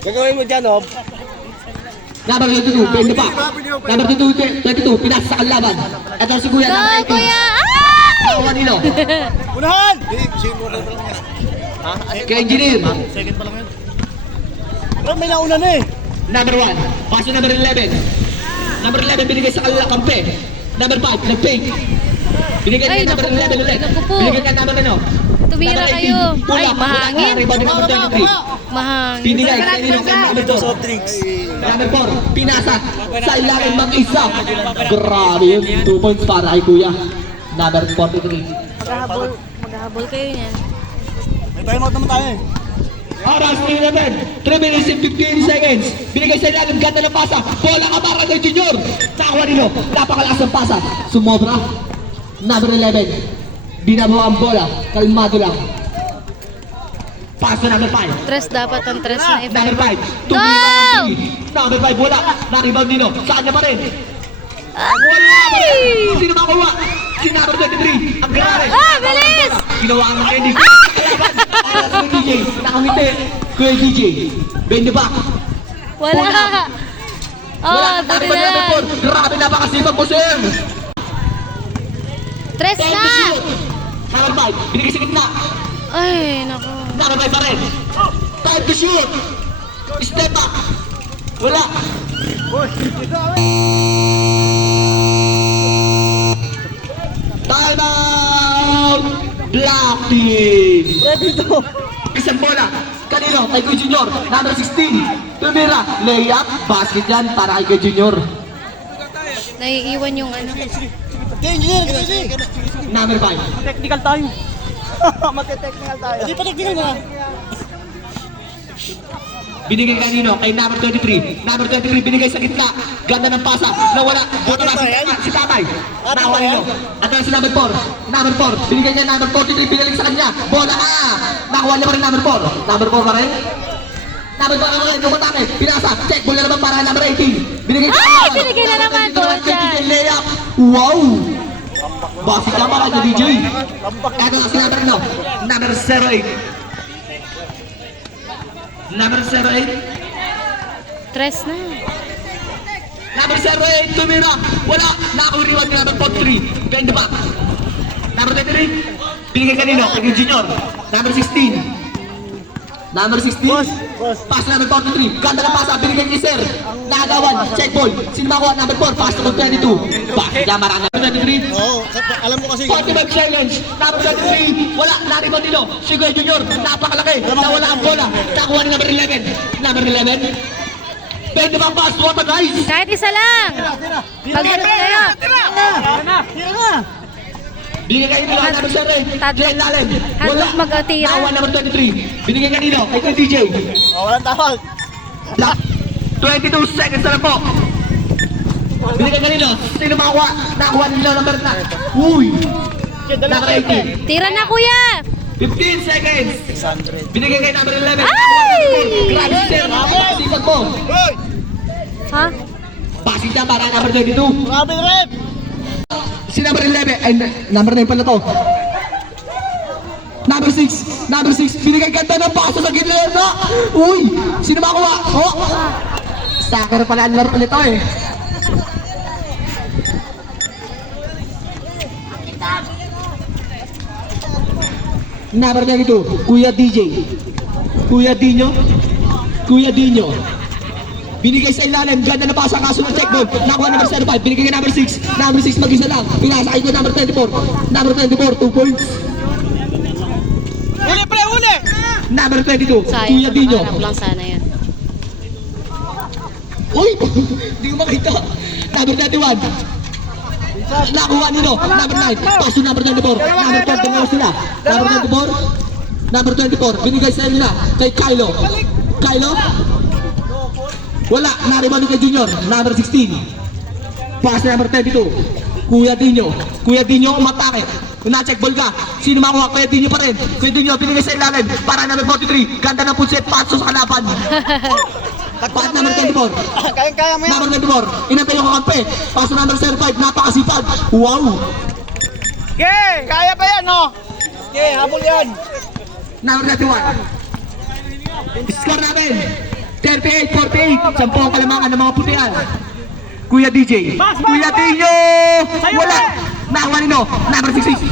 Gagawin mo dyan, oh. Number 22, bend the back. Number 22, pinasa sa kalaban. Ito si Kuya, number 18. Kuya! Ay! Tawa nilo. Unahan! Kay Engineer. Second pa lang yun. Pero may nauna na eh. Number 1, paso number 11. Number 11, binigay sa kalakampe. Number 5, nag-fake. Binigay Ay, niya number naku po. 11 ulit. Naku po. Binigay niya number ano? Tumira Number 18. kayo. Ay, Pula, mahangin. rebound number 23. Mahangin. Binigay kanino kay number 2. Soft drinks. Number 4, pinasa sa ilalim mag-isa. Grabe yun, 2 points para kay Kuya. Number 43. Maghahabol kayo niyan. May time out naman tayo eh. Oras 3 minutes and 15 seconds. Binigay sa ilalim, ganda ng pasa. Bola ka para kay Junior. Nakakuha nilo, napakalakas ng pasa. Sumobra. Number 11. Binabawa ang bola, kalmado lang. Pass na number 5. Tres dapat ang tres na Number 5. Go! Number 5, wala. Na-rebound nilo. Sa kanya pa rin. Ay! Sino makuha? Si number 23. Ang grabe. Ah, bilis! Ginawa ang Kenny. Kuya DJ. Nakangiti. Kuya DJ. Bend the back. Wala. Oh, buti na lang. Grabe, napakasipag po, sir. Tres na! Number 5. Binigay sa gitna. Ay, naku. Number 5 pa rin. Time to shoot. Step back. Wala. Time out! Black team! Ready to. Isang bola. Kanino? Kay Kuya Junior. Number 16. Tumira. Layup. Basket yan para kay Kuya Junior. Naiiwan yung ano. Okay, engineer. Sige. Number 5. Technical tayo. Mate-technical tayo. Hindi pa technical na. Binigay kanino? Kay number 23. Number 23 binigay sa gitna. Ganda ng pasa. Nawala. Boto na si Tatay. Nakawa nilo. At si number 4. Number 4. Binigay niya number 43. Binalik sa kanya. Bola ka. Nakawa niya pa rin number 4. Number 4 pa rin. Number 4 pa rin. Lumatake. Pinasa. Check. Ball na naman para number 18. Binigay sa Ay! Binigay na naman. Goal dyan. Layup. Wow! Basik ka para kay DJ. Ito si number no. Number 08. Number 08. Tres na. Number 08, tumira. Wala. Nakuriwan ka number 43. Bend the back. Number 23. Binigay kanino? Kay Junior. Number 16. Number 16. Pass number 43. Ganda ng pasa. Binigay kay Sir. Nagawan. Check ball. Sino makuha? Number 4. Pass number 22. Bakit niya marang number 23? Oo, alam ko kasi. 45 challenge. Number 23. Wala. Naribon nilo. Si Kuya Junior. Napakalaki. Nawala ang bola. Nakuha ni number 11. Number 11. Bend the back pass. What a guys. Kahit isa lang. Pagod kayo. Tira na. Binigay kayo nila, number 7, Glenn Lalem. Wala. Hadlok mag-atira. Nawa number 23. Binigay kanino, kay Kuya DJ. Oh, walang tawag. Black. 22 seconds na lang po. Binigay kanino, sino makakuha? Nakakuha nila number na. Uy! Number 18. Tira na, kuya. 15 seconds. 600. Binigay kay number 11. Ay! Grabe sir, sipag mo. Hoy! Ha? Pasit na para number 22. Grabe rep! Si number 11, ay number 9 pala to. Number 6, binigay ganda ng paso sa gitna na. Uy, sino makuha? Oh, soccer pala ang laro nito eh. Number 22, Kuya DJ. Kuya Dino. Binigay sa ilalim, ganda na pasa kaso ng checkball. Nakuha number 05, binigay kay number 6. Number 6 mag-isa lang. Pinasa kay ko number 24. Number 24, 2 points. Uli pre, uli! Number 22, Kuya Sayang, Dino. anak lang sana yan. Uy! Hindi ko makita. Number 31. Nakuha nino. Number 9. Pass to number 24. Number 12, dalawa sila. Number 24, binigay sa nila kay Kylo. Wala, nariman kay Junior. Number 16. Pass na number 32. Kuya Dino, umatake. Na-check ball ka. Sino makuha? Kuya Dino pa rin. Kuya Dino, binigay sa ilalim. Para number 43. Ganda ng punset. Paso sa kalaban. Pass number 24. Kaya mo yan. Number 24. Inantay yung kakampi. Paso number 05. Napakasipag. Wow. Okay, kaya pa yan, no? Okay, habol yan. Number 31. Score natin. 38-48. 10 ang kalamangan ng mga putian. Kuya DJ. Kuya Dino! Wala! Nakawa nino. Number 66.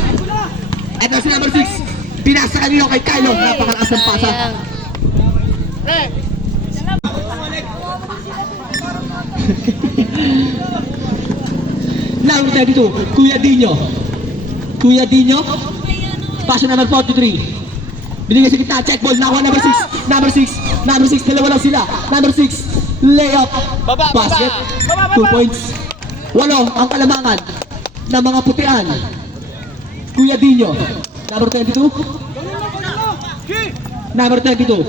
Ito si number 6. Pinasa kanino kay Kylo. Napakalakas ng pasa. Sayang. Number 32. Kuya Dino. Kuya Dino. Passion number 43. Binigay sa kita. Check ball. Nakawa number 6. Number 6. Number 6. Dalawa lang sila. Number 6. Layup. Basket. 2 points. 8 ang kalamangan ng mga putian. Kuya Dino. Number 22. Number 22.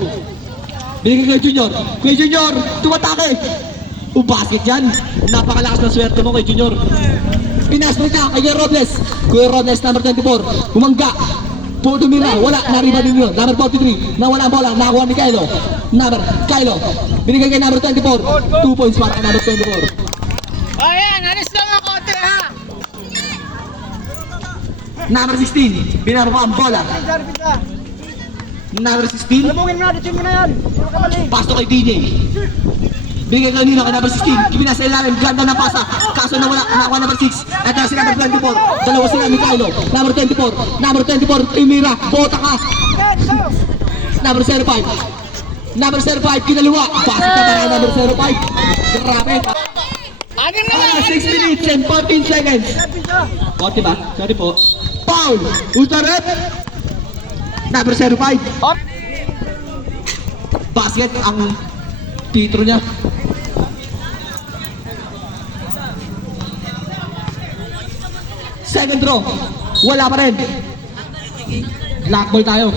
Binigay kay Junior. Kuya Junior, tumatake. Basket yan. Napakalakas ng swerte mo kay Junior. Pinas mo ito kay Kuya Robles. Kuya Robles, number 24. Humangga. Tumira. Wala. Nariba din yun. Number 43. Nawala ang bola. Nakakuha ni Kylo. Kylo. Binigay kay number 24. 2 points para kay number 24. Ayan, alis lang ang konti ha. Number 16. Binaro ang bola. Number 16. Labungin mo na, ditsin mo na yan. Puro ka mali. Pasto kay DJ. Bigay kay Nino kay number 16. Ibinasa ilalim. Ganda ng pasa. Kaso nawala. Nakakuha number 6. Ito si number 24. Dalawa sila ni Kylo. Number 24. Number 24. Timira. Bota ka. Number 05. Number 05. Kinaliwa. Pasok na para number 05. Grabe. Anim na 6 minutes and 14 seconds. 40 ba? Sorry po. Foul. Ultra red. Number 05. Basket ang titro niya. Second throw. Wala pa rin. Black ball tayo.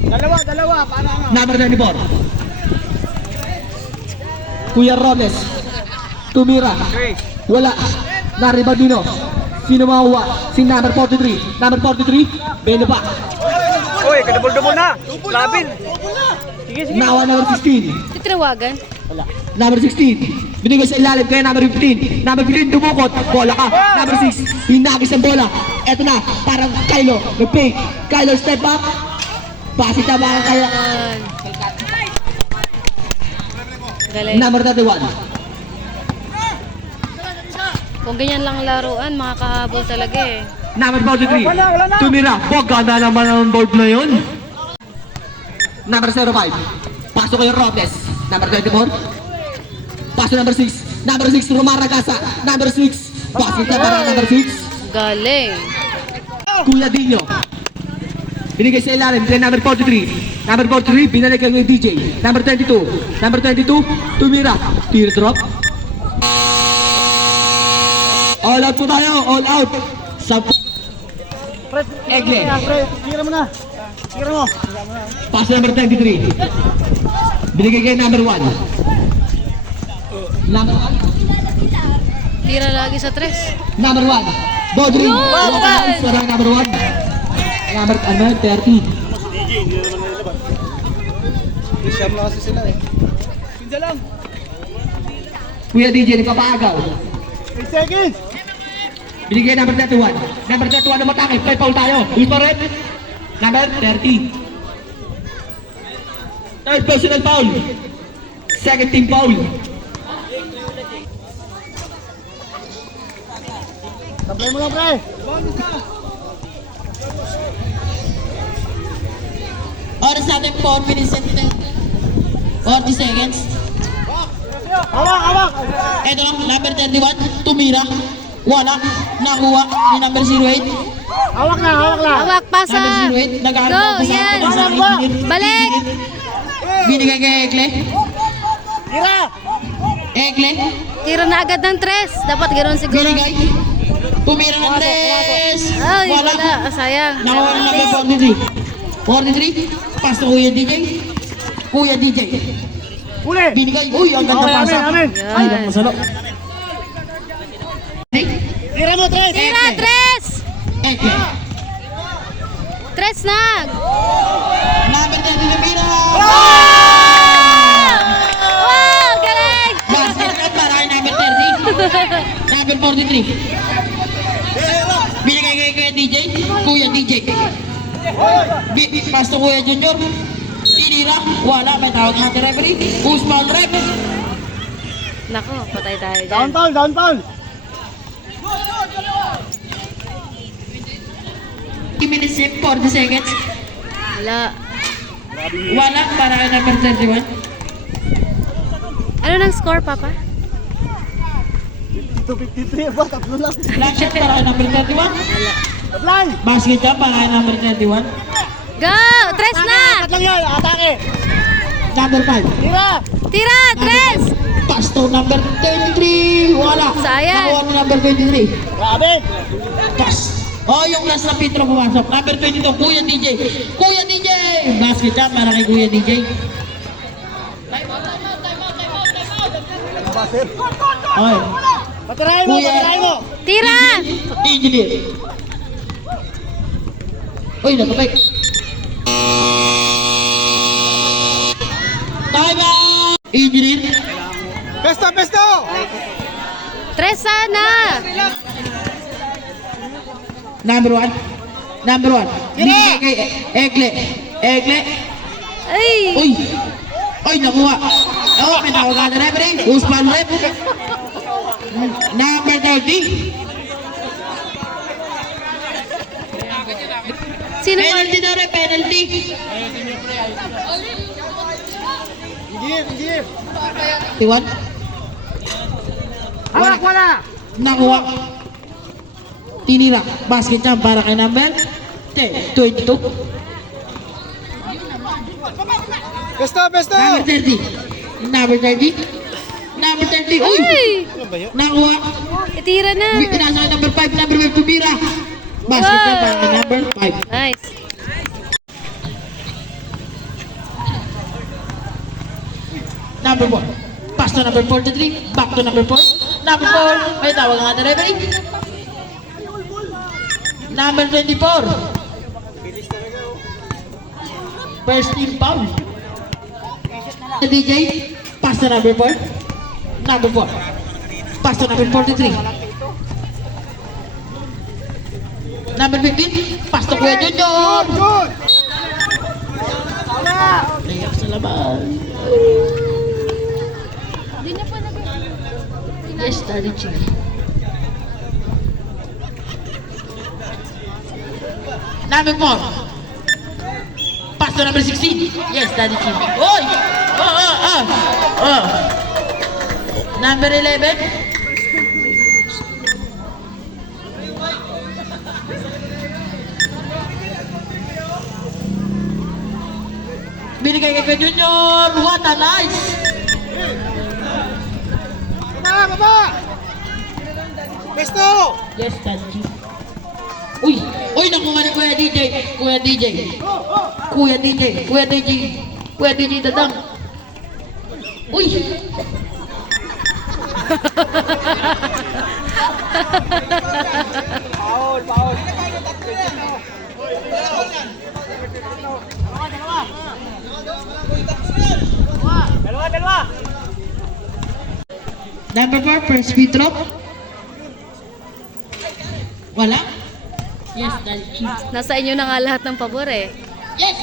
Dalawa. Paano ano? Number 24. Kuya Robles. Tumira. Wala. Nariba Dino. Sino makuha? Si number 43. Number 43. Beno pa. Uy, kadubol-dubol na. Labil. Sige. Nawa number 16. Titirawagan. Number 16. Binigay sa ilalim kaya number 15. Number 15 dumukot. Bola ka. Number 6. Hinagis ang bola. Eto na. Parang Kylo. Nag-fake. Kylo step back. Pasit na ba kaya? Galing. Number 31. Kung ganyan lang laruan, makakahabol talaga eh. Number 43. Wala na. Tumira. Ganda naman ang board na yun. Number 05. Pasok kay Robles. Number 24. Pasok number 6. Number 6. Rumaragasa. Number 6. Pasok na para number 6. Galing. Kuya Dino. Binigay sa ilalim kay number 43. Number 43. Binalik kay DJ. Number 22. Number 22. Tumira. Tear drop. All out po tayo. All out. Egle. Tira mo na. Tira mo. Pass number 23. Binigay kay number 1. Number 1. Tira lagi sa tres. Number 1. Bodri. No, Sarang number 1. Number 30. Siyam na kasi sila eh. Pinda lang. Kuya DJ nagpapaagaw. 8 seconds. Binigay number 31. Number 31 na matake. Play foul tayo. Ulit pa rin. Number 30. Third personal foul. Second team foul. Tablay mo na, pre. Oras natin 4 minutes and 40 seconds. Hawak. Ito, number 31, tumira. Wala. Nakuha ni number 08. Hawak na. Awak, pasa. Number 08, nag-aarap Go, ako sa yan. akin sa akin. Balik. Binigay kay Ekle. Tira. Ekle. Tira na agad ng tres. Dapat ganoon siguro. Binigay. Tumira ng 3. Ay, Wala. wala. Sayang. Nakuha ni number 43. 43. Pass to Kuya DJ. Kuya DJ. Uli. Binigay. Uy, ang ganda Okay, pasa. amin. Yan. Masalo. Tira mo, Tres. Tira, tres. Ekle. Tres na. Number 30, tumira. Wow, galing. Basket at para kay number 30. Number 43. Binigay kay DJ. Kuya DJ. Pass to Kuya Junior. Tinira. Wala. May tawag ng ating referee. Usman rep. Nako, patay tayo dyan. Downtown, downtown. 3 minutes and 40 seconds. Wala. Wala para kay number 31. Ano nang score, Papa? 253 ba? Tatlo lang. Last shot para kay number 31. Wala. Tatlay! Basket jump para kay number 31. Go! Tres na! Tatlong yan, atake! Number 5. Tira! Tira! Tres! Pass to number 33. Wala. Sayang. Nakuha ni number 23. Grabe! Pass. Oh, yung last na Petro pumasok. Number 22, Kuya DJ. Kuya DJ! Basket jump para kay Kuya DJ. Basir. Okay. Patirahin mo, Kuya. patirahin mo! Tira! Engineer. Uy, nakapik. Time out! Engineer. Pesto, pesto! Tres sana! Number 1. Number 1. Binigay kay Egle. Egle. Ay! Uy! Uy, nakuha. Oh, may tawag ka na referee. Usman rep. Number 30. Sino ba? Penalty na rin, penalty. Give, give! Iwan. Hawak, wala! Nakuha. Tinira. Basket jump para kay number 22. Pesto, pesto! Number 30. Number 30. Number 30. Uy! Ay! Nakuha. Itira na! Pinasa kay number 5. Number 5 tumira. Basket jump para kay number 5. Nice! Number 4. Pass to number 43. Back to number 4. Number 4. May tawag nga na referee. Number 24. First team foul. DJ. Pass to number 4. Number 4. Pass to number 43. Number 15. Pass to Kuya Junior. Good! Wala! Layup sa laban. Yes, Daddy Chief. Number 4. Pass to number 16. Yes, Daddy Chief. Oy! Oh. Number 11. Binigay kay Kuya Junior. What a nice! Baba, baba! Pesto! Yes, Daddy Chief. Uy! Uy! Nakuha ni Kuya DJ! Kuya DJ! Kuya DJ! Kuya DJ! Kuya DJ dadang! Uy! Paul, Paul! Dalawa, dalawa! Number 4, first free throw. Wala? Yes, Daddy Chief. Nasa inyo na nga lahat ng pabor eh. Yes!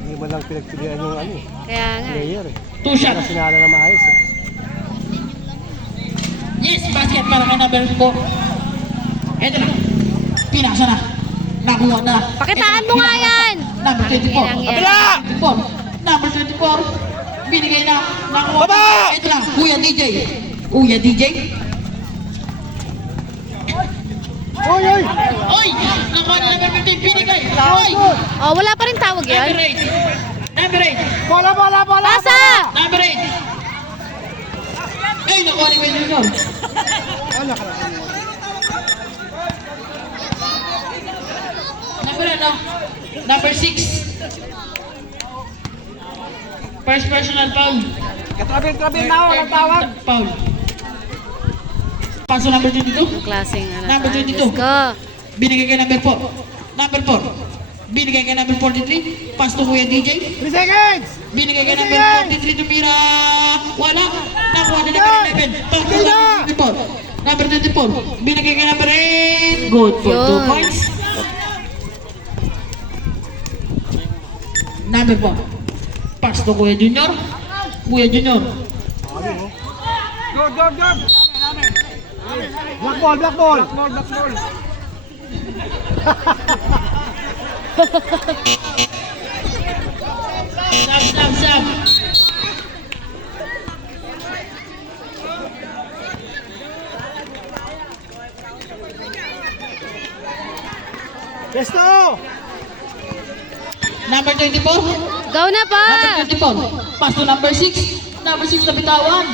Hindi mo lang pinagpilihan yung ano eh, Kaya nga eh. player eh. Two shots. Sinala na maayos eh. Yes, basket para kay number 4. Ito na. Pinasa na. Nakuha na. Pakitaan Ito mo na. nga yan! Number 24. Inang yan. Kabila! 24. Number 24. Binigay na. Nakuha Baba! na. Ito na. Kuya DJ. Kuya DJ. Oy, oy! Oy! Nakuha na number 15. Binigay. Oy! Oh, wala pa rin tawag Number yan. 8. Number 8. Bola, bola, bola! Pasa! Number 8. Ay, nakuha ni Kuya Junior. Ano ka lang? Number ano? Number 6. First personal foul. Katrabil-trabil na ako, walang tawag. Foul. Paso number 22. Ang klaseng ano. Number to, 22. Diyos ko. Binigay kay number 4. Number 4. Binigay kay number 43. Pass to Kuya DJ. 3 seconds! Binigay kay number 43 tumira. Wala. Nakuha na number 11. Pass to number 44. Number 24, binigay kay number 8. Good for 2 Yun. points. Number 4. Pass to Kuya Junior. Kuya Junior. Good, good, good. Black ball, black ball. Black ball, black ball. Sab. Besto! Number 24. Go na pa! Number 24. Pass to number 6. Number 6 na bitawan.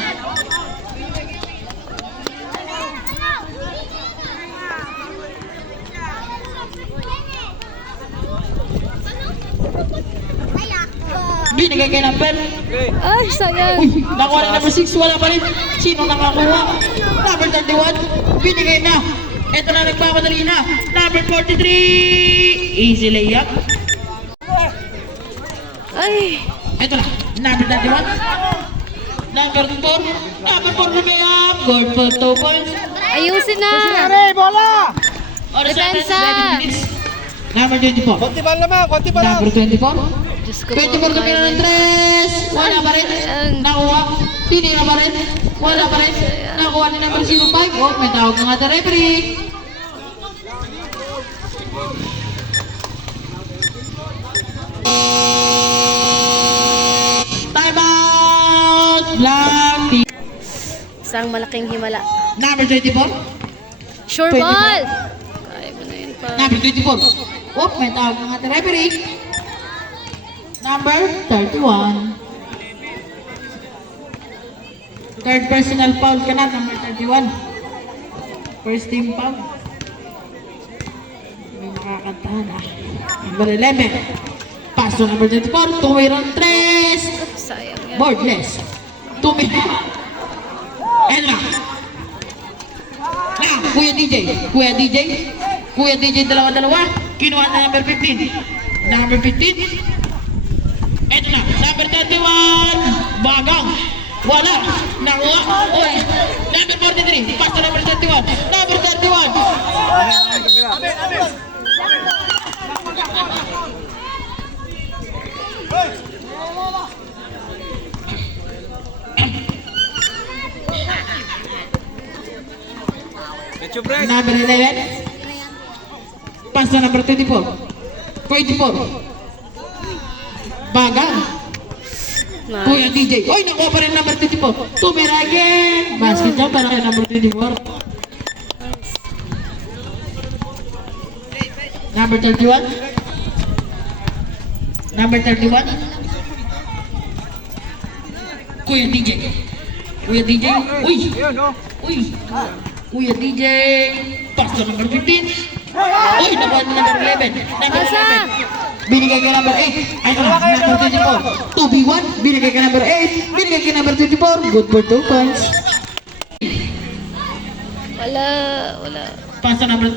Binigay kay number. Ay, sayang. Uy, nakuha na number 6. Wala pa rin. Sino nakakuha? Number 31. Binigay na. Ito na nagpapadali na. Number 43. Easy layup. Ay, Ito na. Number 31. Number 4. Number 4 layup. Good for 2 points. ayusin na! Nangyari, bola! Oras natin, Depensa. 7 minutes. Number 24. Konti pa naman, konti pa lang. Number 24. Diyos ko po. 24 tumira ng 3. Wala pa rin. Nakuha. Tinira pa rin. Wala pa rin. Nakuha ni number 05. Oh, may tawag na nga the referee. Time out! Black team. Isang malaking himala. Number 24. Sure 24. ball! Kaya mo na yun pa. Number 24. Oh, may tawag na nga the referee. Number 31. Third personal foul ka na, number 31. First team foul. May nakakantahan ah. Number 11. Pass to number 24. Tuwirang 3. Sayang yan. Boardless. Tumira. And na. Na, Kuya DJ. Kuya DJ. Kuya DJ dalawa-dalawa. Kinuha na number 15. Number 15. Ito na, number 31, Bagang, wala, nakuha, oy, number 43, pass to number 31, number 31. Get your break. Number 11, pass to number 24, 24, Bagang, Kuya DJ. Oy, nakuha pa rin number 24. Tumira again. Basket jump para kay number 24. Number 31. Number 31. Kuya DJ. Kuya DJ. Uy. Ayun, no? Uy. Kuya DJ. Pass to number 15. Uy, nakuha na number 11. Number Asa? 11. Binigay kay number 8. Ay, number 24. 2v1. Binigay kay number 8. Binigay kay number 24. Good for 2 points. Wala, wala. Pass to number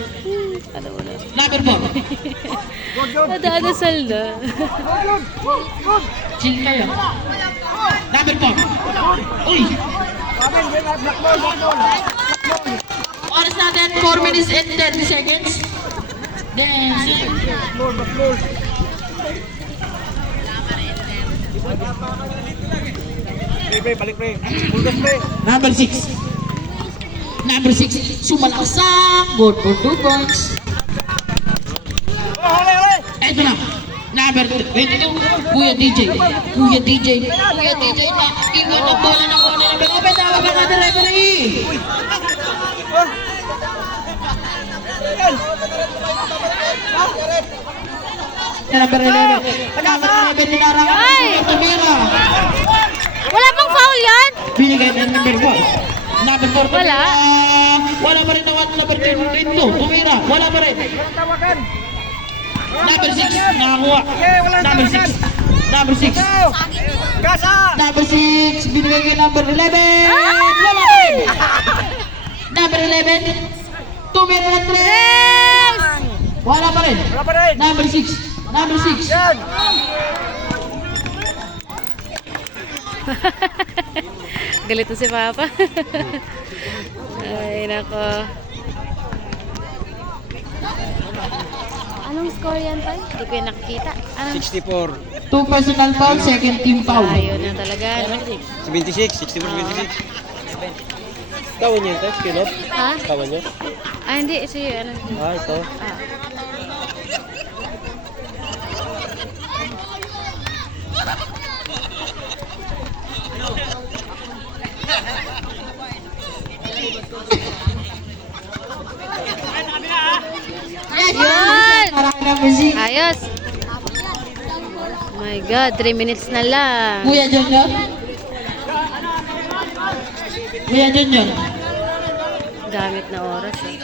Wala, wala. number 4. Good, good. Nadadasal na. Good, good, good. Chill kayo. Number 4. Uy. Sabi, black ball, black ball. Oras natin 4 minutes and 30 seconds. Dancing. Black ball, black ball. Pre, balik pre. Bulgas pre. Number 6. Number 6. Sumalaksak. Good for 2 points. Oh, hali, hali. Eto na. Number 22. Kuya DJ. Kuya DJ. Kuya DJ na. Iwan ang bola ng kone. Open tawag ka natin referee. Number 11. Number 11 nilarangan. Ay! Tumira. Wala pang foul yan? Binigay ng number 4. Number 4. Wala. Wala pa rin na number 22. Tumira. Wala pa rin. Walang tawagan. Number 6. Nakakuha. Okay, walang Number tawagan. 6. Number 6. Go! Gasa! Number 6. Binigay kay number 11. Wala pa rin. Number 11. Tumira ng 3. Wala pa rin. Wala pa rin. Number 6. Number 6. Yan. Galit na si Papa. Ay. Ay, nako. Anong score yan, Tay? Hindi ko yung nakikita. Anong? 64. 2 personal foul, second team foul. Ayaw na talaga. No? 76. 64, 76. Kawan niya ito, Pilot? Ha? Kawan niya? Ah, hindi. Si, ano? Ah, ito. Ah. Yun! Para kay number 6. Ayos! Oh my God, 3 minutes na lang. Kuya Junior. Kuya Junior. Gamit na oras eh.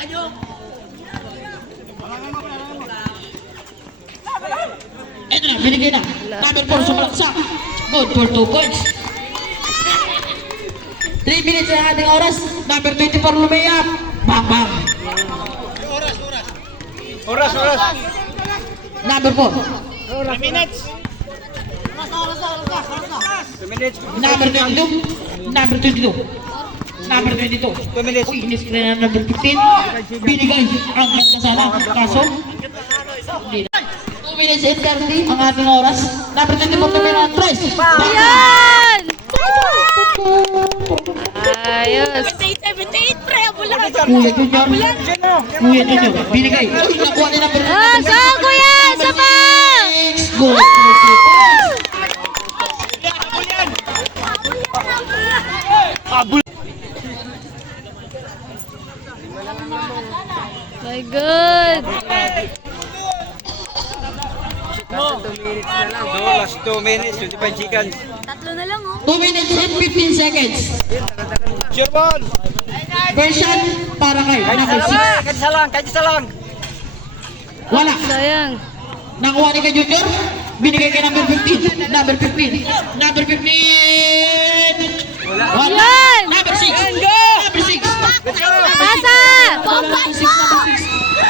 Ito na, binigay na. Number 4, sumalaksak. Good for 2 points. 3 minutes na ating oras. Number 24, lumayap. Bang, bang. Oras. Number 4. 2 minutes. 2 minutes. Number 22. Number 22. Number 22. 2 minutes. Uy, in-screen na number 15. Binigay. Ang ganda sana. Kaso, hindi na. 2 minutes and 30 ang ating oras. Number 24 namin ang 3. Yan! Ayos! Kuya Junior. Kuya Junior. Binigay. Uy, nakuha ni number 6. Ah, go, kuya! Isa pa! Good. My God! Last 2 minutes, 25 seconds. 2 minutes and 15 seconds. Sure ball. Version para kay number 6. Kadisa lang. Wala. Sayang. Nakuha ni kay Junior. Binigay kay number 15. Number 15. Number 15. Wala. Yan! Number 6. Number 6. Pasa! Number 6. Number 6.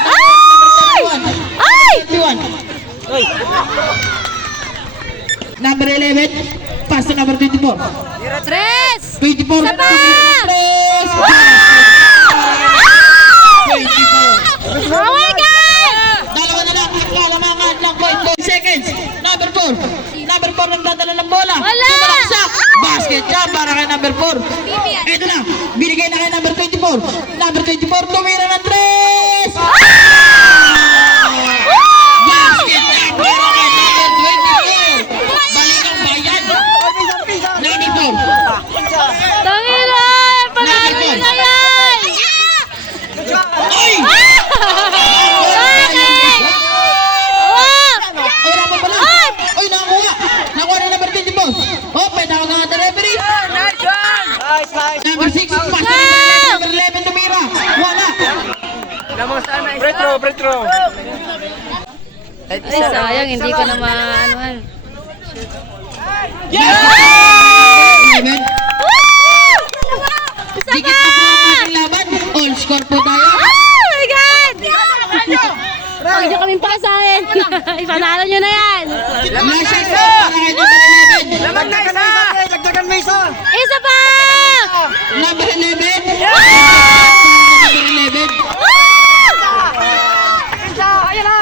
Ay! Ay! 31. Number 11. Pass to number 24. Tres! 24. Isa pa! 24. Oh my God! Dalawa na lang ang kalamangan ng 0.5 seconds. Number 4. Number 4 nagdadala ng bola. Wala! Sumalaksak. Basket jump para kay number 4. Ito na. Binigay na kay number 24. Number 24. Tumira ng 3. Basket jump para kay number 24. Balik ang bayan. Number 4. Tangina! Panalo nyo na yan! Ay! Bakit? Oh! Wala pa pala. Ay, nakakuha. Nakuha na number 24. Oh, pwede ako nga the referee. Nice. Number 6, pass na number 11, tumira. Wala. Retro. Ay, sayang. Hindi ko na maanuhan. 11. Isa Dikit pa! na po ang ating laban. All score po tayo. Oh my God! Huwag nyo kaming pasahin. Ipanalo nyo na yan. Last shot po para kay number 11. Dagdagan mo isa. Isa pa! Number 11. Para kay number 11.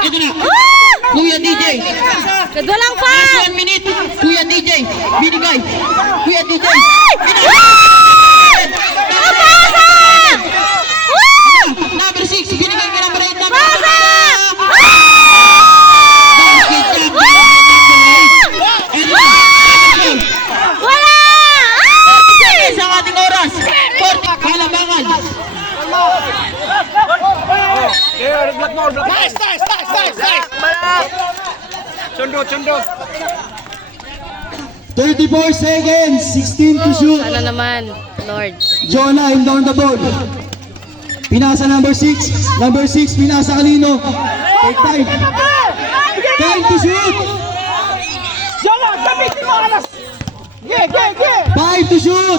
Ito na. Kuya DJ. Walang pa! Last 1 minute. Kuya DJ. Binigay. Kuya DJ. Number 6. Binigay kay number 8. Number 8. Basket jump. Wala! Sa ating oras. 40 kalamangan. Block more. Nice. Sundot. 34 seconds, 16 to shoot. Sana naman, Lord. Jonah inbound the ball. Pinasa number 6. Number 6, pinasa kanino? Take time. 10 to shoot. 5 to shoot.